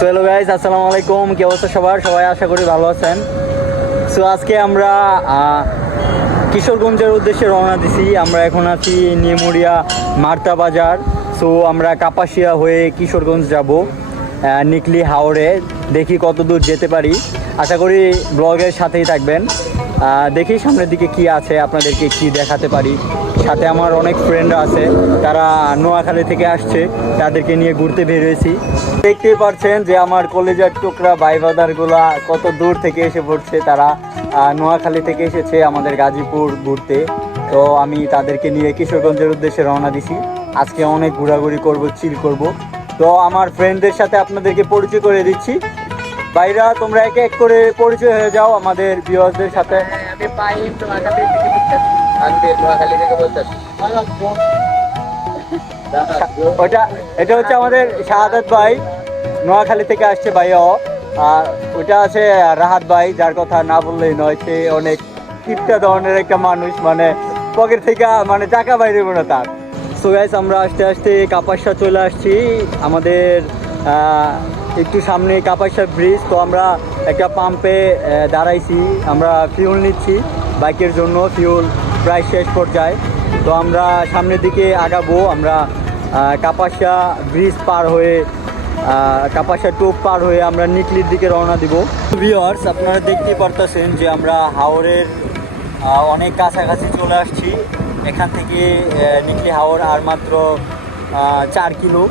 Hello guys, আসসালামু আলাইকুম। কি অবস্থা সবাই আশা করি ভালো আছেন। সো আজকে আমরা কিশোরগঞ্জের উদ্দেশ্যে রওনা দিছি। আমরা এখন আছি নিমুরিয়া মার্তা বাজার। সো আমরা কাপাসিয়া হয়ে কিশোরগঞ্জ যাব, নিকলি হাওড়ে। দেখি কত দূর যেতে পারি। আশা করি ব্লগের সাথেই থাকবেন। দেখি সামনের দিকে কি আছে, আপনাদেরকে কি দেখাতে পারি। সাথে আমার অনেক ফ্রেন্ডরা আছে, তারা নোয়াখালী থেকে আসছে, তাদেরকে নিয়ে ঘুরতে বের হয়েছি। দেখতেই পাচ্ছেন যে আমার কলেজের টুকরা ভাই বাদারগুলা কত দূর থেকে এসে পড়ছে। তারা নোয়াখালী থেকে এসেছে আমাদের গাজীপুর ঘুরতে। তো আমি তাদেরকে নিয়ে কিশোরগঞ্জের উদ্দেশ্যে রওনা দিছি। আজকে অনেক ঘোরাঘুরি করব, চিল করব। তো আমার ফ্রেন্ডদের সাথে আপনাদেরকে পরিচয় করে দিচ্ছি। ভাইরা, তোমরা এক এক করে পরিচয় হয়ে যাও আমাদের ভিউয়ারদের সাথে। এটা হচ্ছে আমাদের শাহাদাত ভাই, নোয়াখালী থেকে আসছে ভাইও। আর ওটা আছে রাহাত ভাই, যার কথা না বললেই নয়। সে অনেক কিপটা ধরনের একটা মানুষ, মানে পকেট থেকে মানে টাকা বাইরে না তার। সো গাইস, আমরা আস্তে আস্তে কাপাসিয়া চলে আসছি। আমাদের একটু সামনে কাপাসিয়া ব্রিজ। তো আমরা একটা পাম্পে দাঁড়াইছি, আমরা ফিউল নিচ্ছি বাইকের জন্য। ফিউল প্রায় শেষ পর্যায়ে। তো আমরা সামনের দিকে আগাবো। আমরা কাপাসিয়া ব্রিজ পার হয়ে, কাপাসিয়া টোপ পার হয়ে আমরা নিকলির দিকে রওনা দিব। ভিউয়ার্স, আপনারা দেখতেই পারতেছেন যে আমরা হাওড়ের অনেক কাছাকাছি চলে আসছি। এখান থেকে নিকলি হাওড় আর মাত্র 4 কিলো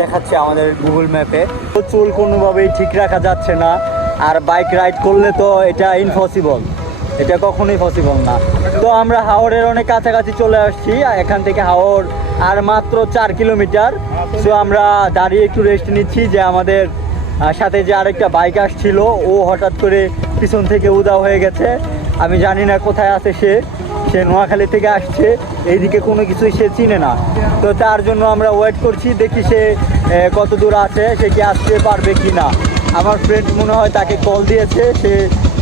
দেখাচ্ছে আমাদের গুগল ম্যাপে। তো চুল কোনোভাবেই ঠিক রাখা যাচ্ছে না, আর বাইক রাইড করলে তো এটা ইম্পসিবল, এটা কখনোই পসিবল না। তো আমরা হাওড়ের অনেক কাছাকাছি চলে আসছি। এখান থেকে হাওড় আর মাত্র 4 কিলোমিটার। সো আমরা দাঁড়িয়ে একটু রেস্ট নিচ্ছি। যে আমাদের সাথে যে আরেকটা বাইক আসছিল, ও হঠাৎ করে পিছন থেকে উধাও হয়ে গেছে। আমি জানি না কোথায় আছে সে নোয়াখালী থেকে আসছে, এইদিকে কোনো কিছুই সে চিনে না। তো তার জন্য আমরা ওয়েট করছি, দেখি সে কত দূর আছে, সে কি আসতে পারবে কি না। আমার ফ্রেন্ড মনে হয় তাকে কল দিয়েছে, সে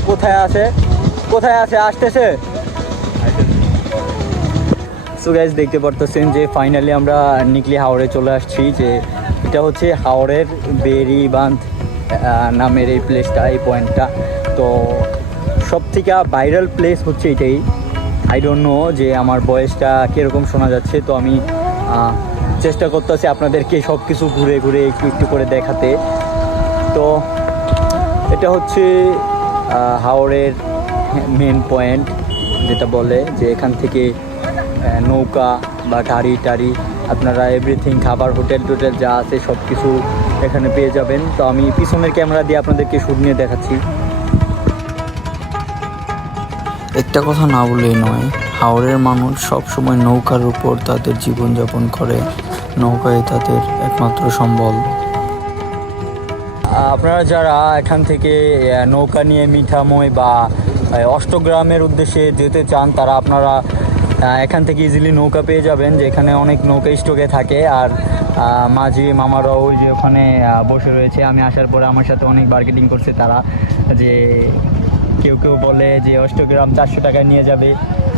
কোথায় আছে আসতেছে। সো গাইস, দেখতে পারতেছেন যে ফাইনালি আমরা নিকলি হাওড়ে চলে আসছি। যে এটা হচ্ছে হাওড়ের বেরি বাঁধ নামের এই প্লেসটা, এই পয়েন্টটা। তো সব থেকে ভাইরাল প্লেস হচ্ছে এটাই। আই ডোন্ট নো যে আমার ভয়েসটা কীরকম শোনা যাচ্ছে। তো আমি চেষ্টা করতেছি আপনাদেরকে সব কিছু ঘুরে ঘুরে একটু একটু করে দেখাতে। তো এটা হচ্ছে হাওড়ের মেন পয়েন্ট, যেটা বলে যে এখান থেকে নৌকা বা টাড়ি আপনারা এভরিথিং, খাবার, হোটেল যা আছে সব কিছু এখানে পেয়ে যাবেন। তো আমি পিছনের ক্যামেরা দিয়ে আপনাদেরকে শুট নিয়ে দেখাচ্ছি। একটা কথা না বললেই নয়, হাওড়ের মানুষ সবসময় নৌকার উপর তাদের জীবনযাপন করে। নৌকায় তাদের একমাত্র সম্বল। আপনারা যারা এখান থেকে নৌকা নিয়ে মিঠামই বা অষ্টগ্রামের উদ্দেশ্যে যেতে চান, তারা আপনারা এখান থেকে ইজিলি নৌকা পেয়ে যাবেন। যে এখানে অনেক নৌকা স্টকে থাকে। আর মাঝি মামারাও ওই যে ওখানে বসে রয়েছে। আমি আসার পরে আমার সাথে অনেক মার্কেটিং করছে তারা, যে কেউ বলে যে অষ্টগ্রাম 400 টাকায় নিয়ে যাবে,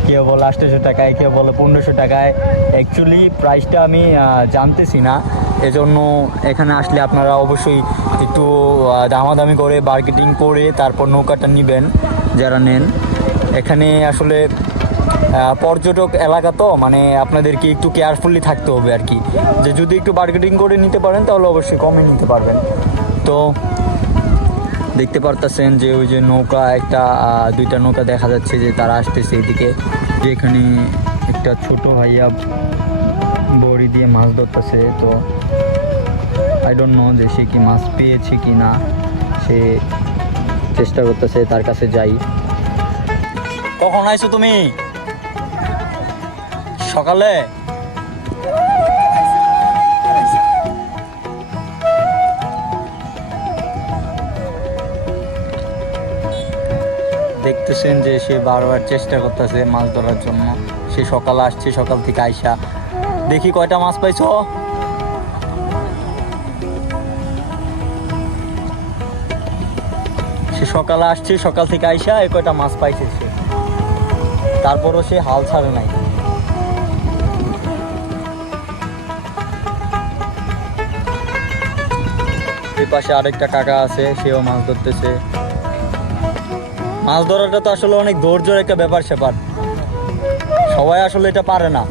কেউ বলে 800 টাকায়, কেউ বলে 1500 টাকায়। অ্যাকচুয়ালি প্রাইসটা আমি জানতেছি না, এজন্য এখানে আসলে আপনারা অবশ্যই একটু দামাদামি করে মার্কেটিং করে তারপর নৌকাটা নেবেন যারা নেন। এখানে আসলে পর্যটক এলাকা, তো মানে আপনাদেরকে একটু কেয়ারফুলি থাকতে হবে আর কি। যে যদি একটু মার্কেটিং করে নিতে পারেন তাহলে অবশ্যই কমে নিতে পারবেন। তো দেখতে পারতেছেন যে ওই যে নৌকা, একটা 2টা নৌকা দেখা যাচ্ছে যে তারা আসতেছে এইদিকে। যে এখানে একটা ছোট ভাইয়া বড়ি দিয়ে মাছ ধরতেছে। তো আই ডোন্ট নো যে সে কি মাছ পেয়েছে কি না, সে চেষ্টা করতেছে, তার কাছে যাই। কখন আইছো তুমি? সকালে? দেখতেছেন যে সে বারবার চেষ্টা করতেছে মাছ ধরার জন্য। সে সকালে আসছে, সকাল থেকে আইসা দেখি কয়টা মাছ পাইছো। সে সকালে আসছে, সকাল থেকে আইসা এই কয়টা মাছ পাইছে সে, তারপরও সে হাল ছাড়ে নাই। এই পাশে আরেকটা কাকা আছে, সেও মাছ ধরতেছে। মাছ ধরাটা তো আসলে অনেক ধৈর্যের একটা ব্যাপার স্যাপার, সবাই আসলে এটা পারে না।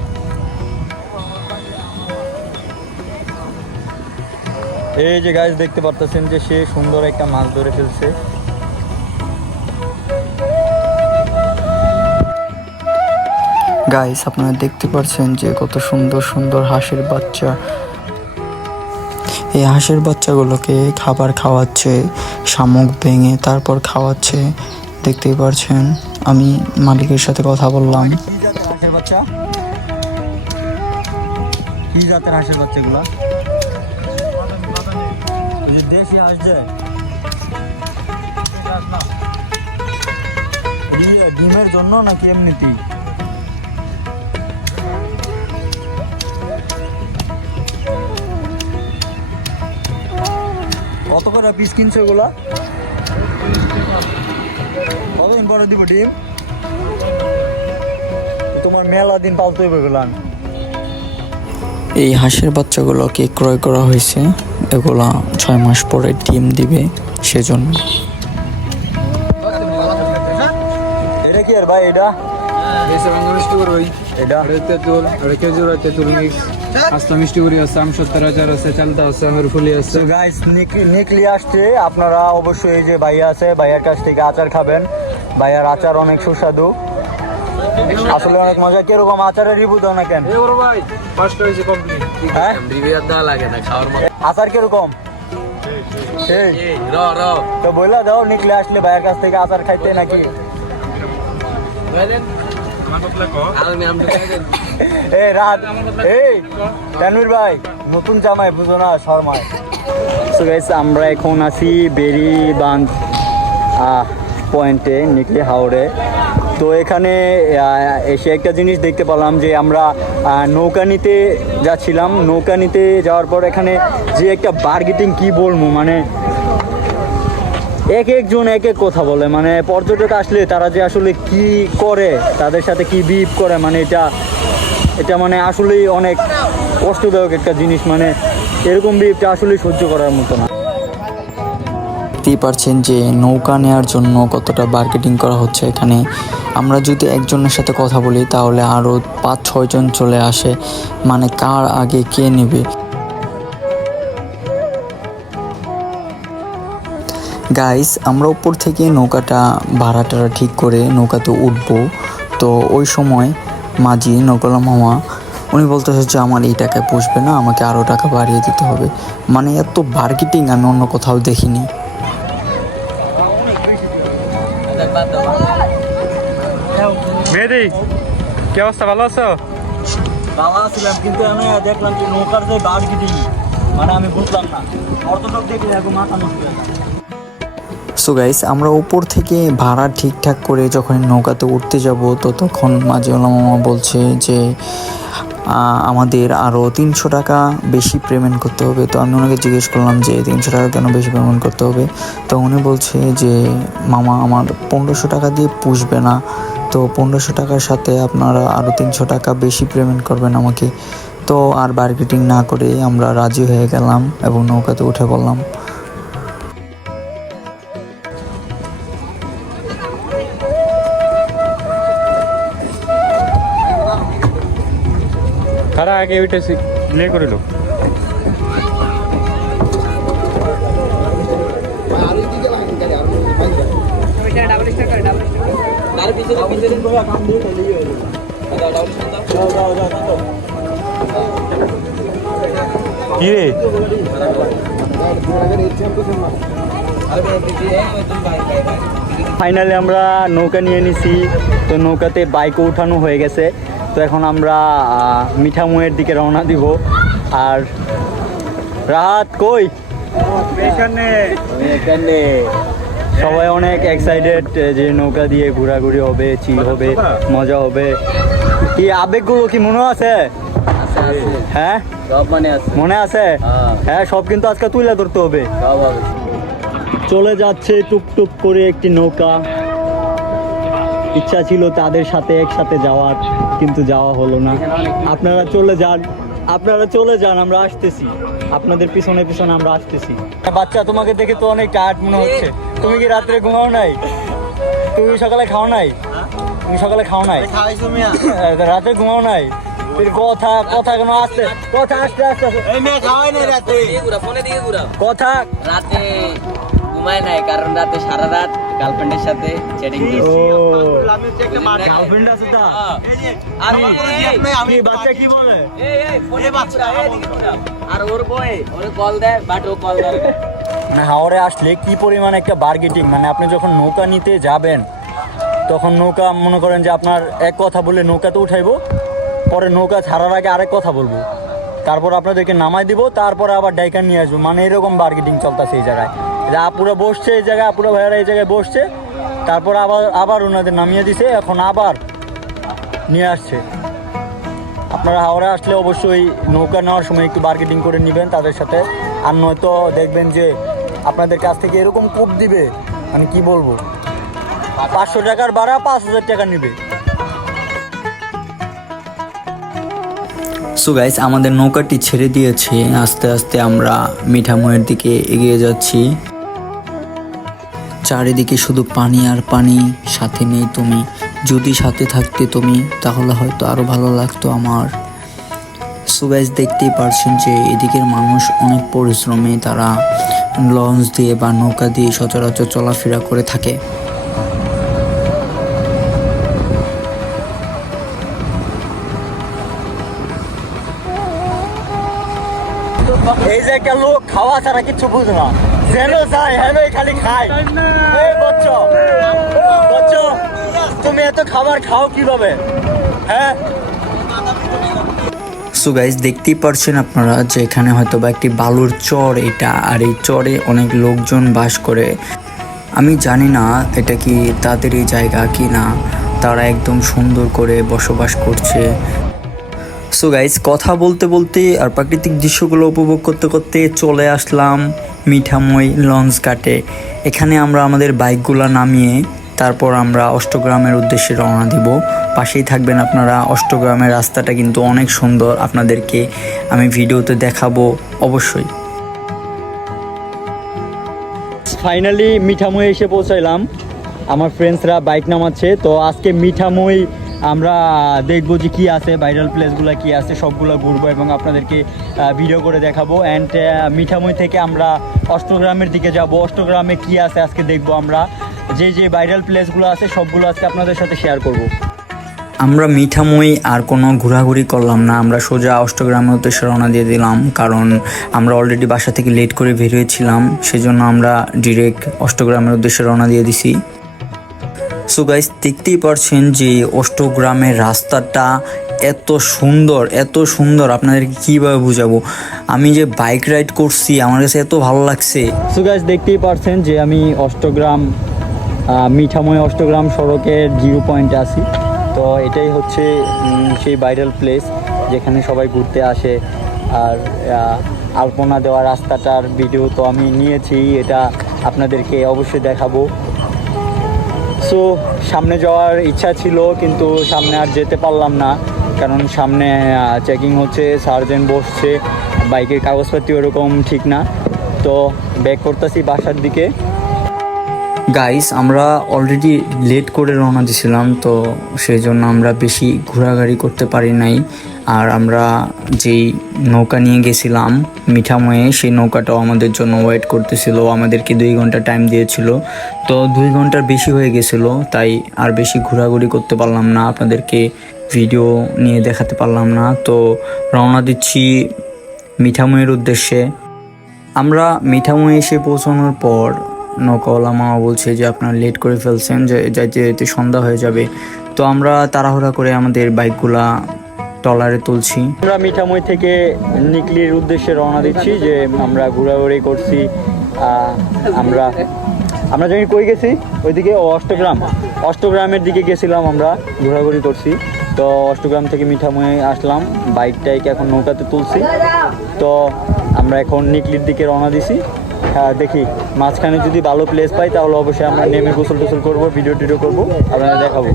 এই যে গাইস দেখতে পারতেছেন যে সে সুন্দর একটা মাছ ধরে ফেলছে। গাইস আপনারা দেখতে পাচ্ছেন যে কত সুন্দর সুন্দর হাঁসের বাচ্চা। এই হাঁসের বাচ্চাগুলোকে খাবার খাওয়াচ্ছে, শামুক ভেঙে তারপর খাওয়াচ্ছে। দেখতেই পাচ্ছেন, আমি মালিকের সাথে কথা বললাম। হাঁসের বাচ্চা কি জাতের হাঁসের বাচ্চাগুলা? ওই যে দেশি হাঁস যে ডিমের জন্য নাকি এমনিতেই? কত করে পিস কিনছো এগুলা? কতদিন পরে দিব ডিম? তোমার মেলা দিন পালতে হবে এগুলা। এই হাঁসের বাচ্চাগুলোকে ক্রয় করা হয়েছে, এগুলা 6 মাস পরে ডিম দিবে, সেজন্য। এটা কি আর ভাই? এটা মিষ্টি করি এটা তেঁতুল আর খেজুর আর তেঁতুল মিক্স আস্তা মিষ্টি করি আছে, 70,000 আছে, চালতা আছে, আমের ফুলি আছে। তো গাইস নিকলি আসছে, আপনারা অবশ্যই এই যে ভাইয়া আছে, ভাইয়ার কাছ থেকে আচার খাবেন। ভাইয়ার আচার অনেক সুস্বাদু, আসলে অনেক মজা। কিরকম আচারের রিভিউ দাও না কেন? এই বড় ভাই ফার্স্ট হইছে কমপ্লিট। হ্যাঁ রিভিউ দেওয়া লাগে না, খাওয়ার মতো। আচার কিরকম? সেই র র তো বইলা দাও, নিকলে আসলে ভাইয়ের কাছ থেকে আচার খাইতে নাকি? এই রাত এই তানভীর ভাই নতুন জামাই বুঝো না শর্মায়। সো গাইস আমরা এখন আছি বেরিবাঁধ পয়েন্টে, নিকলি হাওড়ে। তো এখানে এসে একটা জিনিস দেখতে পেলাম যে আমরা নৌকা নিতে যাচ্ছিলাম। নৌকা নিতে যাওয়ার পর এখানে যে একটা বার্গেটিং কি বলবো, মানে এক একজন এক এক কথা বলে। মানে পর্যটক আসলে তারা যে আসলে কি করে, তাদের সাথে কি বিহেভ করে, মানে এটা মানে আসলেই অনেক কষ্টদায়ক একটা জিনিস। মানে এরকম বিহেভটা আসলেই সহ্য করার মতো না। দেখতেই পারছেন যে নৌকা নেওয়ার জন্য কতটা মার্কেটিং করা হচ্ছে এখানে। আমরা যদি একজনের সাথে কথা বলি তাহলে আরও 5-6 জন চলে আসে, মানে কার আগে কে নেবে। গাইস আমরা উপর থেকে নৌকাটা ভাড়াটা ঠিক করে নৌকাতে উঠবো। তো ওই সময় মাঝি নৌকালা মামা উনি বলতেছে যে আমার এই টাকায় পুষবে না, আমাকে আরও টাকা বাড়িয়ে দিতে হবে। মানে এত মার্কেটিং আমি অন্য কোথাও দেখিনি। মেহেদি কি অবস্থা, ভালো আছো? বাবা ছিলাম, কিন্তু আমি দেখলাম যে নৌকার যে বার্গেটিং, মানে আমি বুঝলাম না। পর্যটক দেখলে এখন মাথা নষ্ট হয়ে যায়। সো গাইস আমরা উপর থেকে ভাড়া ঠিকঠাক করে যখন নৌকাতে উঠতে যাব, তো তখন মাঝিওয়ালা মামা বলছে যে আমাদের আরও 300 টাকা বেশি পেমেন্ট করতে হবে। তো আমি ওনাকে জিজ্ঞেস করলাম যে 300 টাকা কেন বেশি পেমেন্ট করতে হবে? তো উনি বলছে যে মামা আমার 1500 টাকা দিয়ে পুষবে না, তো 1500 টাকার সাথে আপনারা আরও 300 টাকা বেশি পেমেন্ট করবেন আমাকে। তো আর বার্গেটিং না করে আমরা রাজি হয়ে গেলাম এবং নৌকাতে উঠে পড়লাম। তারা আগে ওইটা লে করিল। কি রে ফাইনালি আমরা নৌকা নিয়ে নিছি। তো নৌকাতে বাইকও উঠানো হয়ে গেছে। তো এখন আমরা মিঠামুয়ের দিকে রওনা দিব। আর রাহাত কই? এখানে সবাই অনেক এক্সাইটেড যে নৌকা দিয়ে ঘোরাঘুরি হবে, চিল হবে, মজা হবে। কি আবেগগুলো কি মনে আছে? হ্যাঁ মনে আছে। হ্যাঁ সব কিন্তু আজকে তুলে ধরতে হবে। চলে যাচ্ছে টুকটুক করে একটি নৌকা। ইচ্ছা ছিল তাদের সাথে একসাথে যাওয়ার, কিন্তু যাওয়া হলো না। আপনারা চলে যান, আপনারা চলে যান, আমরা আসতেছি, আপনাদের পিছনে পিছনে আমরা আসতেছি। বাচ্চা, তোমাকে দেখে তো অনেক টায়ার্ড মনে হচ্ছে। তুমি কি রাত্রে ঘুমাও নাই? তুমি সকালে খাও নাই? তুমি সকালে খাও নাই? রাতে ঘুমাও নাই? কথা কথা কেন আসতে কথা আসতে আসতে কথা রাতে ঘুমায় নাই, কারণ রাতে সারা রাত গার্লফ্রেন্ডের সাথে চ্যাটিং করছি। গার্লফ্রেন্ড আছে তা? কি বাচ্চা কি বলে? আর ওর বয় ওরে কল দেয়, বাট ও কল দেয়। মানে হাওড়ে আসলে কি পরিমাণ একটা বার্গেটিং, মানে আপনি যখন নৌকা নিতে যাবেন তখন নৌকা মনে করেন যে আপনার এক কথা বলে নৌকাতে উঠাইবো, পরে নৌকা ছাড়ার আগে আরেক কথা বলবো, তারপর আপনাদেরকে নামাই দিব, তারপরে আবার ডাইকার নিয়ে আসবো। মানে এরকম বার্গেটিং চলতেছে এই জায়গায়। আপুরা বসছে এই জায়গায়, আপুরা ভাইয়ারা এই জায়গায় বসছে, তারপর আবার ওনাদের নামিয়ে দিছে, এখন আবার নিয়ে আসছে। আপনারা হাওড়ে আসলে অবশ্যই নৌকা নেওয়ার সময় একটু বার্গেটিং করে নেবেন তাদের সাথে, আর নয়তো দেখবেন যে আপনাদের কাছ থেকে এরকম কূপ দিবে, মানে কি বলবো, 500 টাকার ভাড়া 5000 টাকা নেবে। সো গাইস, আমাদের নৌকাটি ছেড়ে দিয়েছে, আস্তে আস্তে আমরা মিঠামইয়ের দিকে এগিয়ে যাচ্ছি। চারিদিকে শুধু পানি আর পানি, সাথে নেই তুমি। যদি সাথে থাকতে তুমি, তাহলে হয়তো আরো ভালো লাগতো আমার। সো গাইস, দেখতেই পারছেন যে এদিকের মানুষ অনেক পরিশ্রমী, তারা লঞ্চ দিয়ে বা নৌকা দিয়ে সচরাচর চলাফেরা করে থাকে। এই যে একটা লোক খাওয়া ছাড়া কিছু বুঝে না, যেন যায় হেন খালি খায়। এই বাচ্চা, বাচ্চা, তুমি এত খাবার খাও কিভাবে? হ্যাঁ, সো গাইস, দেখতেই পারছেন আপনারা যে এখানে হয়তো বা একটি বালুর চর এটা, আর এই চরে অনেক লোকজন বাস করে। আমি জানি না এটা কি তাদেরই জায়গা কি না, তারা একদম সুন্দর করে বসবাস করছে। সো গাইস, কথা বলতে বলতে আর প্রাকৃতিক দৃশ্যগুলো উপভোগ করতে করতে চলে আসলাম মিঠামই লঞ্চ ঘাটে। এখানে আমরা আমাদের বাইকগুলো নামিয়ে তারপর আমরা অষ্টগ্রামের উদ্দেশ্যে রওনা দিব। পাশেই থাকবেন আপনারা। অষ্টগ্রামের রাস্তাটা কিন্তু অনেক সুন্দর, আপনাদেরকে আমি ভিডিওতে দেখাবো অবশ্যই। ফাইনালি মিঠামই এসে পৌঁছাইলাম। আমার ফ্রেন্ডসরা বাইক নামাচ্ছে, তো আজকে মিঠামই আমরা দেখবো যে কী আছে, ভাইরাল প্লেসগুলো কী আছে সবগুলো ঘুরবো এবং আপনাদেরকে ভিডিও করে দেখাবো। অ্যান্ড মিঠামই থেকে আমরা অষ্টগ্রামের দিকে যাব। অষ্টগ্রামে কী আছে আজকে দেখবো আমরা, যে ভাইরাল প্লেসগুলো আছে সবগুলো আজকে আপনাদের সাথে শেয়ার করব। আমরা মিঠামই আর কোনো ঘোরাঘুরি করলাম না, আমরা সোজা অষ্টগ্রামের উদ্দেশ্যে রওনা দিয়ে দিলাম, কারণ আমরা অলরেডি বাসা থেকে লেট করে বেরিয়েছিলাম, সেজন্য আমরা ডিরেক্ট অষ্টগ্রামের উদ্দেশ্যে রওনা দিয়ে দিছি। সো গাইস, দেখতেই পারছেন যে অষ্টগ্রামের রাস্তাটা এত সুন্দর, এত সুন্দর, আপনাদেরকে কীভাবে বুঝাবো। আমি যে বাইক রাইড করছি আমার কাছে এত ভালো লাগছে। সো গাইস, দেখতেই পারছেন যে আমি অষ্টগ্রাম মিঠামই অষ্টগ্রাম সড়কের 0 পয়েন্টে আছি। তো এটাই হচ্ছে সেই ভাইরাল প্লেস যেখানে সবাই ঘুরতে আসে। আর আলপনা দেওয়া রাস্তাটার ভিডিও তো আমি নিয়েছি, এটা আপনাদেরকে অবশ্যই দেখাবো। সো সামনে যাওয়ার ইচ্ছা ছিল, কিন্তু সামনে আর যেতে পারলাম না, কারণ সামনে চেকিং হচ্ছে, সার্জেন্ট বসছে, বাইকের কাগজপত্র ওরকম ঠিক না। তো ব্যাক করতেছি বাসার দিকে। গাইস, আমরা অলরেডি লেট করে রওনা দিয়েছিলাম, তো সেই জন্য আমরা বেশি ঘোরাঘুরি করতে পারি নাই। আর আমরা যেই নৌকা নিয়ে গেছিলাম মিঠাময়ে, সেই নৌকাটাও আমাদের জন্য ওয়েট করতেছিল, আমাদেরকে 2 ঘন্টা টাইম দিয়েছিল। তো 2 ঘন্টার বেশি হয়ে গেছিলো, তাই আর বেশি ঘোরাঘুরি করতে পারলাম না, আপনাদেরকে ভিডিও নিয়ে দেখাতে পারলাম না। তো রওনা দিচ্ছি মিঠাময়ের উদ্দেশ্যে। আমরা মিঠাময়ে এসে পৌঁছানোর পর নৌকাওয়ালা মামা বলছে যে আপনারা লেট করে ফেলছেন, যে যাইতে যাইতে সন্ধ্যা হয়ে যাবে। তো আমরা তাড়াহুড়া করে আমাদের বাইকগুলা ট্রলারে তুলছি। আমরা মিঠামই থেকে নিকলির উদ্দেশ্যে রওনা দিচ্ছি, যে আমরা ঘোরাঘুরি করছি। আমরা যখন কই গেছি ওইদিকে অষ্টগ্রামের দিকে গেছিলাম, আমরা ঘোরাঘুরি করছি। তো অষ্টগ্রাম থেকে মিঠামই আসলাম, বাইকটাকে এখন নৌকাতে তুলছি। তো আমরা এখন নিকলির দিকে রওনা দিছি। দেখি মাঝখানে যদি ভালো প্লেস পাই তাহলে অবশ্যই আমরা নেমে গোসল টোসল করবো, ভিডিও টিডিও করবো, আপনাদের দেখাবো।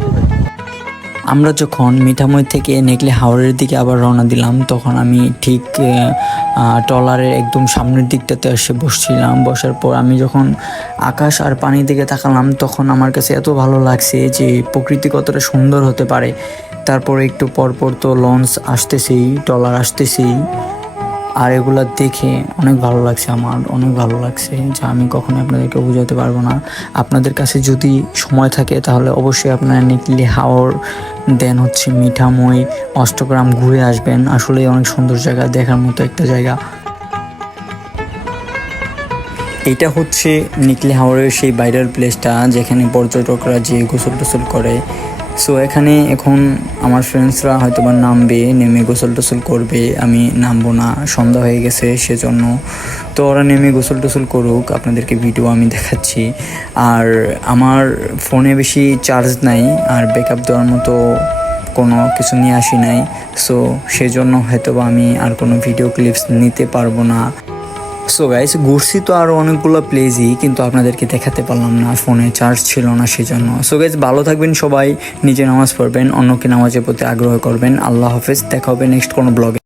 আমরা যখন মিঠামই থেকে নেকলে হাওরের দিকে আবার রওনা দিলাম, তখন আমি ঠিক ট্রলারের একদম সামনের দিকটাতে এসে বসছিলাম। বসার পর আমি যখন আকাশ আর পানির দিকে তাকালাম, তখন আমার কাছে এত ভালো লাগছে যে প্রকৃতি কতটা সুন্দর হতে পারে। তারপরে একটু পরপর তো লঞ্চ আসতেছেই, ট্রলার আসতেছেই, আর এগুলো দেখে অনেক ভালো লাগছে, আমার অনেক ভালো লাগছে, যা আমি কখনোই আপনাদেরকে বোঝাতে পারবো না। আপনাদের কাছে যদি সময় থাকে তাহলে অবশ্যই আপনারা নেকলি হাওর দেন হচ্ছে মিঠামই, অষ্টগ্রাম ঘুরে আসবেন। আসলেই অনেক সুন্দর জায়গা, দেখার মতো একটা জায়গা। এটা হচ্ছে নিকলি হাওরের সেই ভাইরাল প্লেসটা যেখানে পর্যটকরা যে গোসল টোসল করে। সো এখানে এখন আমার ফ্রেন্ডসরা হয়তো বা নামবে, নেমে গোসল টোসল করবে, আমি নামবো না, সন্ধ্যা হয়ে গেছে সেজন্য। তো ওরা নেমে গোসল টোসল করুক, আপনাদেরকে ভিডিও আমি দেখাচ্ছি। আর আমার ফোনে বেশি চার্জ নাই, আর ব্যাকআপ দেওয়ার মতো কোনো কিছু নিয়ে আসি নাই। সো সেজন্য হয়তো বা আমি আর কোনো ভিডিও ক্লিপস নিতে পারবো না। সো গাইস, ঘুরছি তো আরও অনেকগুলো প্লেসই, কিন্তু আপনাদেরকে দেখাতে পারলাম না, ফোনে চার্জ ছিল না সেজন্য। সো গাইস, ভালো থাকবেন সবাই, নিজে নামাজ পড়বেন, অন্যকে নামাজের প্রতি আগ্রহ করবেন। আল্লাহ হাফেজ, দেখা হবে নেক্সট কোনো ব্লগে।